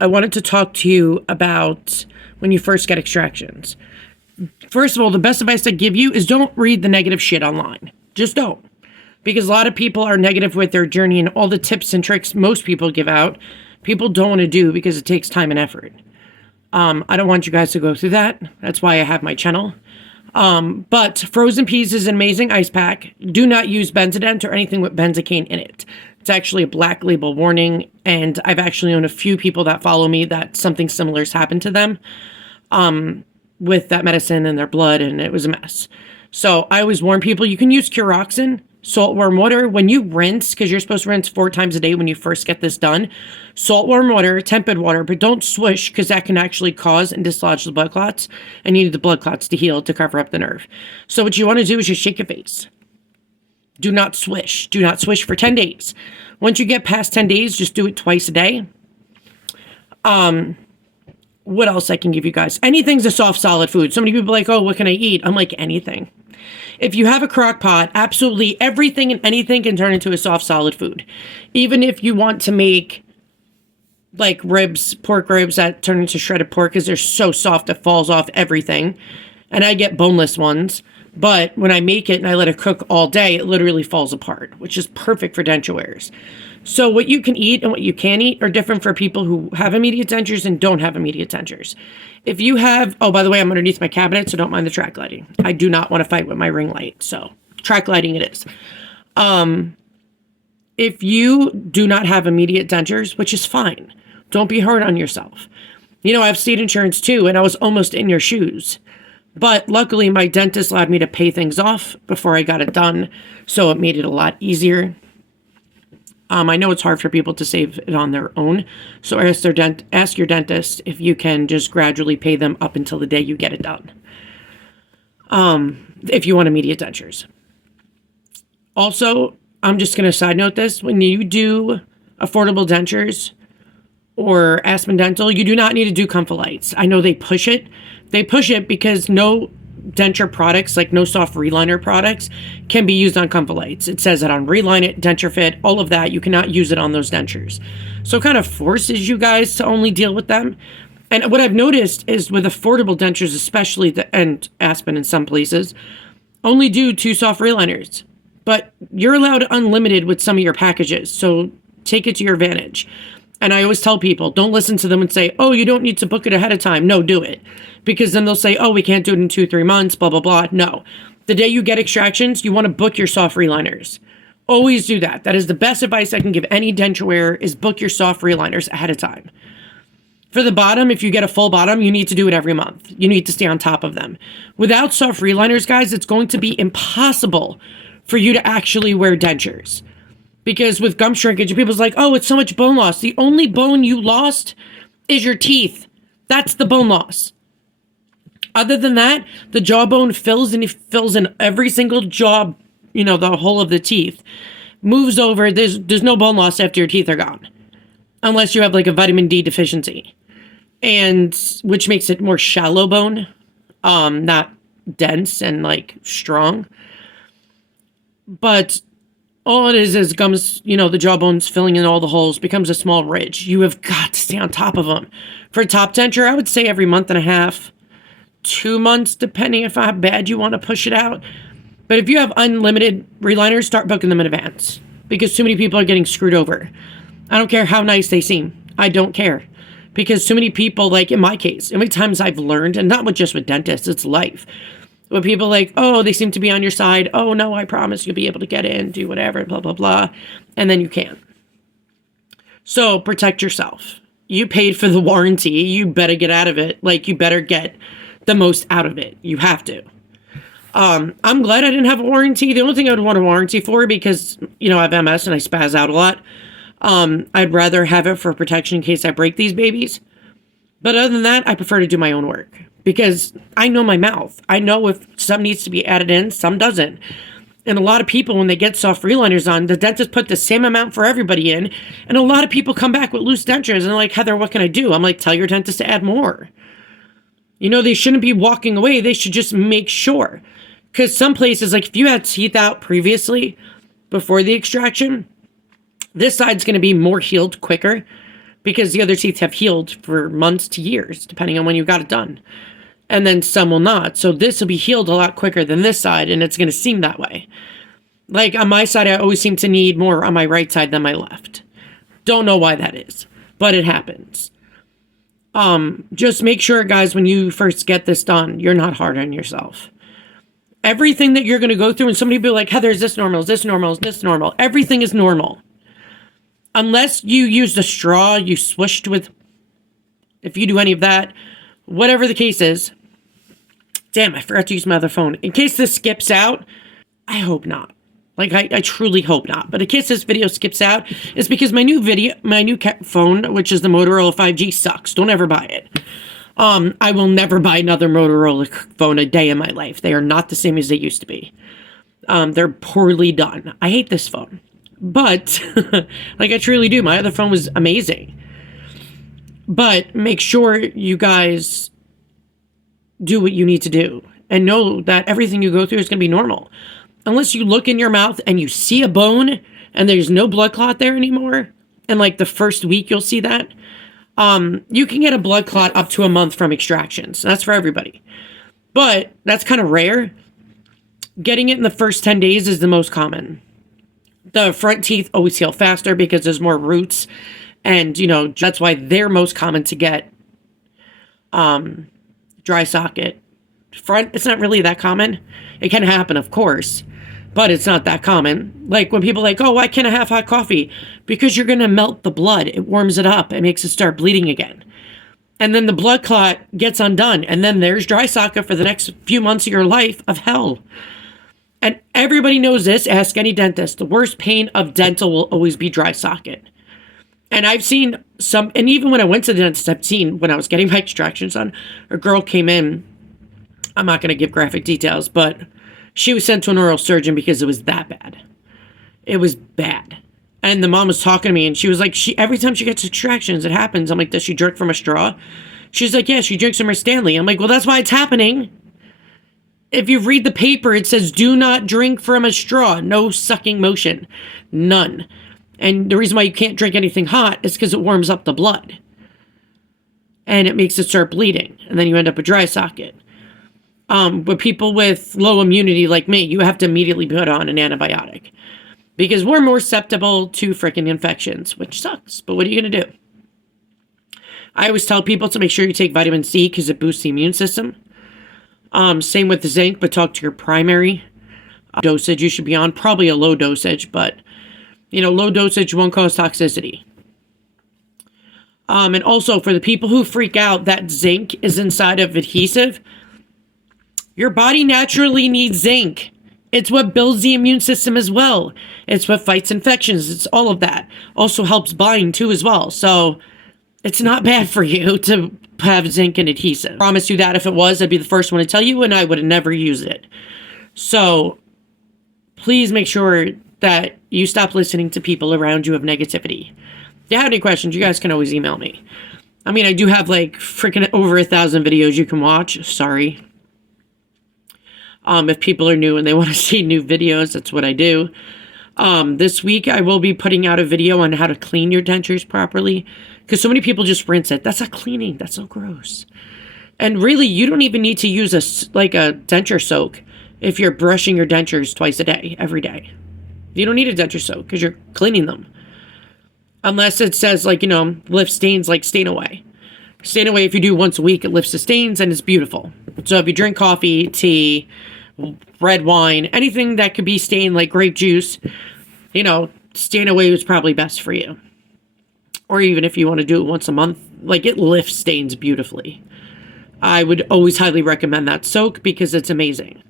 I wanted to talk to you about when you first get extractions. First of all, the best advice I give you is don't read the negative shit online. Just don't. Because a lot of people are negative with their journey, and all the tips and tricks most people give out, people don't want to do because it takes time and effort. I don't want you guys to go through that. That's why I have my channel. But frozen peas is an amazing ice pack. Do not use Benzodent or anything with benzocaine in it. It's actually a black label warning, and I've actually known a few people that follow me that something similar has happened to them with that medicine in their blood, and it was a mess. So I always warn people, you can use Curoxin, salt warm water. When you rinse, because you're supposed to rinse 4 times a day when you first get this done, salt warm water, tempered water, but don't swish because that can actually cause and dislodge the blood clots, and you need the blood clots to heal to cover up the nerve. So what you want to do is just shake your face. Do not swish. Do not swish for 10 days. Once you get past 10 days, just do it twice a day. What else I can give you guys? Anything's a soft, solid food. So many people are like, oh, what can I eat? I'm like, anything. If you have a crock pot, absolutely everything and anything can turn into a soft, solid food. Even if you want to make like ribs, pork ribs that turn into shredded pork because they're so soft it falls off everything. And I get boneless ones. But when I make it and I let it cook all day, it literally falls apart, which is perfect for denture wearers. So what you can eat and what you can't eat are different for people who have immediate dentures and don't have immediate dentures. If you have, oh, by the way, I'm underneath my cabinet, so don't mind the track lighting. I do not want to fight with my ring light, so track lighting it is. If you do not have immediate dentures, which is fine, don't be hard on yourself. You know, I have state insurance too, and I was almost in your shoes. But luckily, my dentist allowed me to pay things off before I got it done, so it made it a lot easier. I know it's hard for people to save it on their own, so ask your dentist if you can just gradually pay them up until the day you get it done. If you want immediate dentures. Also, I'm just going to side note this. When you do affordable dentures or Aspen Dental, you do not need to do Comfolites. I know they push it. They push it because no denture products, like no soft reliner products, can be used on Comfolites. It says it on Reline It, Denture Fit, all of that. You cannot use it on those dentures. So it kind of forces you guys to only deal with them. And what I've noticed is with affordable dentures, especially, and Aspen in some places, only do 2 soft reliners. But you're allowed unlimited with some of your packages, so take it to your advantage. And I always tell people, don't listen to them and say, oh, you don't need to book it ahead of time. No, do it. Because then they'll say, oh, we can't do it in 2-3 months, blah, blah, blah. No. The day you get extractions, you want to book your soft reliners. Always do that. That is the best advice I can give any denture wearer, is book your soft reliners ahead of time. For the bottom, if you get a full bottom, you need to do it every month. You need to stay on top of them. Without soft reliners, guys, it's going to be impossible for you to actually wear dentures. Because with gum shrinkage, people's like, oh, it's so much bone loss. The only bone you lost is your teeth. That's the bone loss. Other than that, the jawbone fills, and it fills in every single jaw, you know, the whole of the teeth. Moves over. There's no bone loss after your teeth are gone. Unless you have like a vitamin D deficiency. And which makes it more shallow bone. Not dense and like strong. But all it is gums, you know, the jawbone's filling in all the holes, becomes a small ridge. You have got to stay on top of them. For top denture, I would say every month and a half, 2 months, depending if how bad you want to push it out. But if you have unlimited reliners, start booking them in advance. Because too many people are getting screwed over. I don't care how nice they seem. I don't care. Because too many people, like in my case, how many times I've learned, and not just with dentists, it's life. When people are like, oh, they seem to be on your side. Oh, no, I promise you'll be able to get in, do whatever, blah, blah, blah. And then you can't. So protect yourself. You paid for the warranty. You better get out of it. Like, you better get the most out of it. You have to. I'm glad I didn't have a warranty. The only thing I would want a warranty for, because, you know, I have MS and I spaz out a lot. I'd rather have it for protection in case I break these babies. But other than that, I prefer to do my own work. Because I know my mouth. I know if some needs to be added in, some doesn't. And a lot of people, when they get soft reliners on, the dentist put the same amount for everybody in. And a lot of people come back with loose dentures and they're like, Heather, what can I do? I'm like, tell your dentist to add more. You know, they shouldn't be walking away. They should just make sure. Because some places, like if you had teeth out previously, before the extraction, this side's going to be more healed quicker because the other teeth have healed for months to years, depending on when you got it done. And then some will not. So this will be healed a lot quicker than this side, and it's going to seem that way. Like on my side, I always seem to need more on my right side than my left. Don't know why that is, but it happens. Just make sure, guys, when you first get this done, you're not hard on yourself. Everything that you're going to go through, and somebody will be like, Heather, is this normal? Is this normal? Is this normal? Everything is normal. Unless you used a straw, you swished with, if you do any of that, whatever the case is. Damn, I forgot to use my other phone. In case this skips out, I hope not. Like, I truly hope not. But in case this video skips out, it's because my new phone, which is the Motorola 5G, sucks. Don't ever buy it. I will never buy another Motorola phone a day in my life. They are not the same as they used to be. They're poorly done. I hate this phone. But, like, I truly do. My other phone was amazing. But make sure you guys do what you need to do. And know that everything you go through is going to be normal. Unless you look in your mouth and you see a bone and there's no blood clot there anymore. And like the first week you'll see that. You can get a blood clot up to a month from extractions. That's for everybody. But that's kind of rare. Getting it in the first 10 days is the most common. The front teeth always heal faster because there's more roots. And, you know, that's why they're most common to get dry socket. Front, it's not really that common. It can happen, of course, but it's not that common. Like when people are like, oh, why can't I have hot coffee? Because you're going to melt the blood. It warms it up. It makes it start bleeding again. And then the blood clot gets undone. And then there's dry socket for the next few months of your life of hell. And everybody knows this. Ask any dentist. The worst pain of dental will always be dry socket. And I've seen some, and even when I went to the dentist, I've seen when I was getting my extractions done, a girl came in. I'm not going to give graphic details, but she was sent to an oral surgeon because it was that bad. It was bad. And the mom was talking to me, and she was like, every time she gets extractions, it happens. I'm like, does she drink from a straw? She's like, yeah, she drinks from her Stanley. I'm like, well, that's why it's happening. If you read the paper, it says, do not drink from a straw. No sucking motion. None. And the reason why you can't drink anything hot is because it warms up the blood. And it makes it start bleeding. And then you end up with dry socket. But people with low immunity like me, you have to immediately put on an antibiotic. Because we're more susceptible to freaking infections, which sucks. But what are you going to do? I always tell people to make sure you take vitamin C because it boosts the immune system. Same with the zinc, but talk to your primary dosage you should be on. Probably a low dosage, but, you know, low dosage won't cause toxicity. And also for the people who freak out that zinc is inside of adhesive, your body naturally needs zinc. It's what builds the immune system as well. It's what fights infections. It's all of that. Also helps bind too as well. So it's not bad for you to have zinc and adhesive. I promise you that if it was, I'd be the first one to tell you, and I would have never used it. So please make sure that you stop listening to people around you of negativity. If you have any questions, you guys can always email me. I mean, I do have like freaking over 1,000 videos you can watch. Sorry. If people are new and they want to see new videos, that's what I do. This week, I will be putting out a video on how to clean your dentures properly. Because so many people just rinse it. That's not cleaning. That's so gross. And really, you don't even need to use a denture soak if you're brushing your dentures twice a day, every day. You don't need a denture soak because you're cleaning them. Unless it says, like, you know, lift stains like Stain Away. Stain Away, if you do once a week, it lifts the stains and it's beautiful. So if you drink coffee, tea, red wine, anything that could be stained like grape juice, you know, Stain Away is probably best for you. Or even if you want to do it once a month, like it lifts stains beautifully. I would always highly recommend that soak because it's amazing.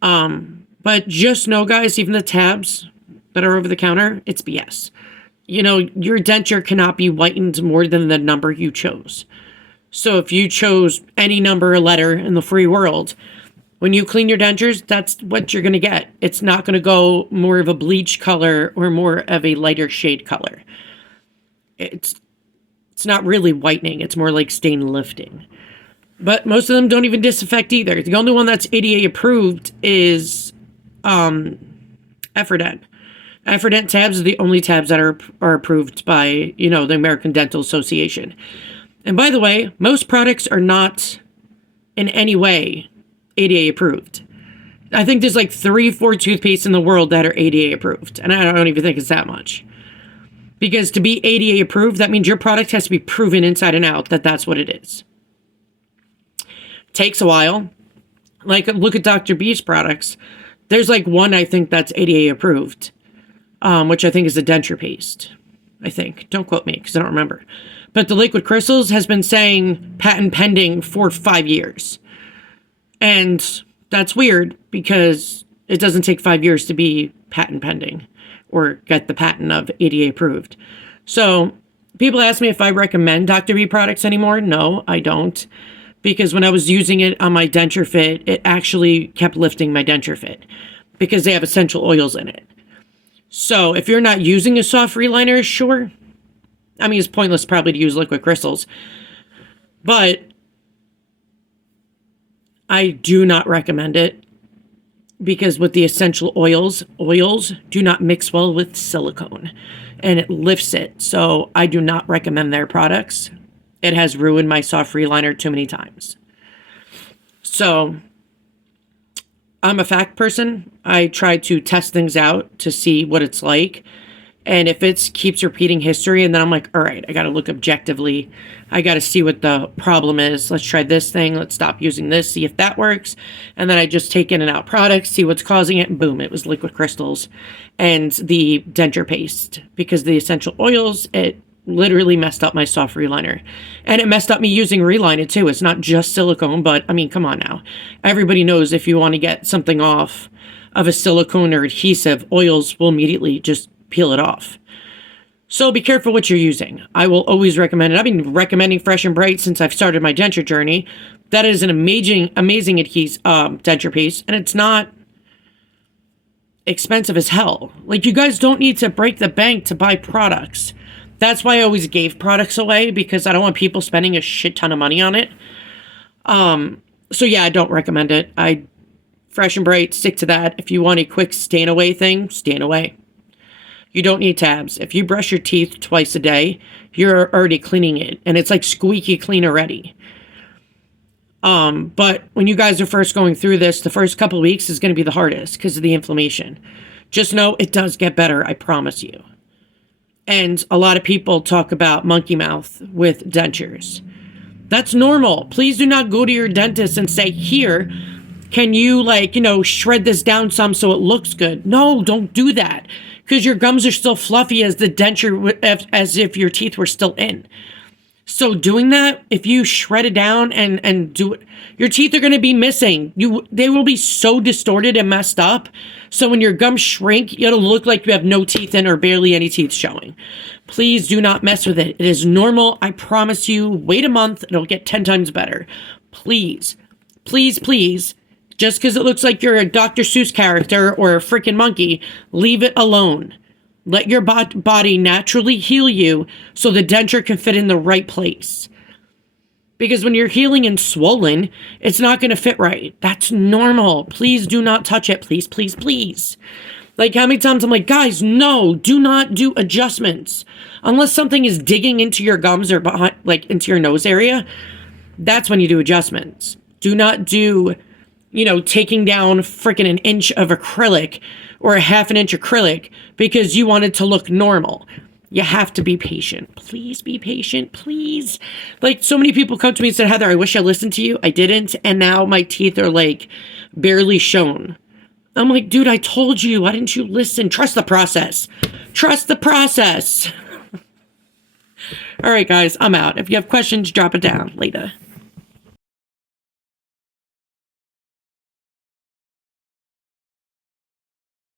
But just know, guys, even the tabs that are over the counter, it's BS. You know, your denture cannot be whitened more than the number you chose. So if you chose any number or letter in the free world, when you clean your dentures, that's what you're going to get. It's not going to go more of a bleach color or more of a lighter shade color. It's not really whitening. It's more like stain lifting. But most of them don't even disinfect either. The only one that's ADA approved is Efferdent. Affident tabs are the only tabs that are approved by, the American Dental Association. And by the way, most products are not in any way ADA approved. I think there's like 3-4 toothpaste in the world that are ADA approved. And I don't even think it's that much. Because to be ADA approved, that means your product has to be proven inside and out that that's what it is. Takes a while. Like, look at Dr. B's products. There's like one, I think, that's ADA approved, which I think is the denture paste. I think. Don't quote me, because I don't remember. But the liquid crystals has been saying patent pending for 5 years. And that's weird, because it doesn't take 5 years to be patent pending or get the patent of ADA approved. So people ask me if I recommend Dr. B products anymore. No, I don't. Because when I was using it on my denture fit, it actually kept lifting my denture fit because they have essential oils in it. So if you're not using a soft reliner, sure. I mean, it's pointless probably to use liquid crystals. But I do not recommend it because with the essential oils do not mix well with silicone and it lifts it. So I do not recommend their products. It has ruined my soft reliner too many times. So I'm a fact person. I try to test things out to see what it's like. And if it keeps repeating history, and then I'm like, all right, I got to look objectively. I got to see what the problem is. Let's try this thing. Let's stop using this, see if that works. And then I just take in and out products, see what's causing it, and boom, it was liquid crystals and the denture paste. Because the essential oils, it literally messed up my soft reliner. And it messed up me using Reline too. It's not just silicone, but I mean, come on now. Everybody knows if you want to get something off of a silicone or adhesive, oils will immediately just peel it off. So be careful what you're using. I will always recommend it. I've been recommending Fresh and Bright since I've started my denture journey. That is an amazing denture paste, and it's not expensive as hell. Like, you guys don't need to break the bank to buy products. That's why I always gave products away, because I don't want people spending a shit ton of money on it. So yeah, I don't recommend it. Fresh and Bright, stick to that. If you want a quick stain away thing, stain away. You don't need tabs. If you brush your teeth twice a day, you're already cleaning it, and it's like squeaky clean already. But when you guys are first going through this, the first couple of weeks is going to be the hardest because of the inflammation. Just know it does get better, I promise you. And a lot of people talk about monkey mouth with dentures. That's normal. Please do not go to your dentist and say, here, can you shred this down some so it looks good? No, don't do that. Because your gums are still fluffy as the denture, as if your teeth were still in. So doing that, if you shred it down and do it, your teeth are going to be missing. They will be so distorted and messed up. So when your gums shrink, it'll look like you have no teeth in or barely any teeth showing. Please do not mess with it. It is normal. I promise you. Wait a month. It'll get 10 times better. Please, please, please. Just because it looks like you're a Dr. Seuss character or a freaking monkey, leave it alone. Let your body naturally heal you so the denture can fit in the right place. Because when you're healing and swollen, it's not going to fit right. That's normal. Please do not touch it. Please, please, please. Like, how many times I'm like, guys, no, do not do adjustments. Unless something is digging into your gums or behind, into your nose area, that's when you do adjustments. Do not do, taking down freaking an inch of acrylic or a half an inch acrylic because you want it to look normal. You have to be patient. Please be patient, please. Like, so many people come to me and said, Heather, I wish I listened to you. I didn't. And now my teeth are barely shown. I'm like, dude, I told you. Why didn't you listen? Trust the process. Trust the process. All right, guys, I'm out. If you have questions, drop it down later.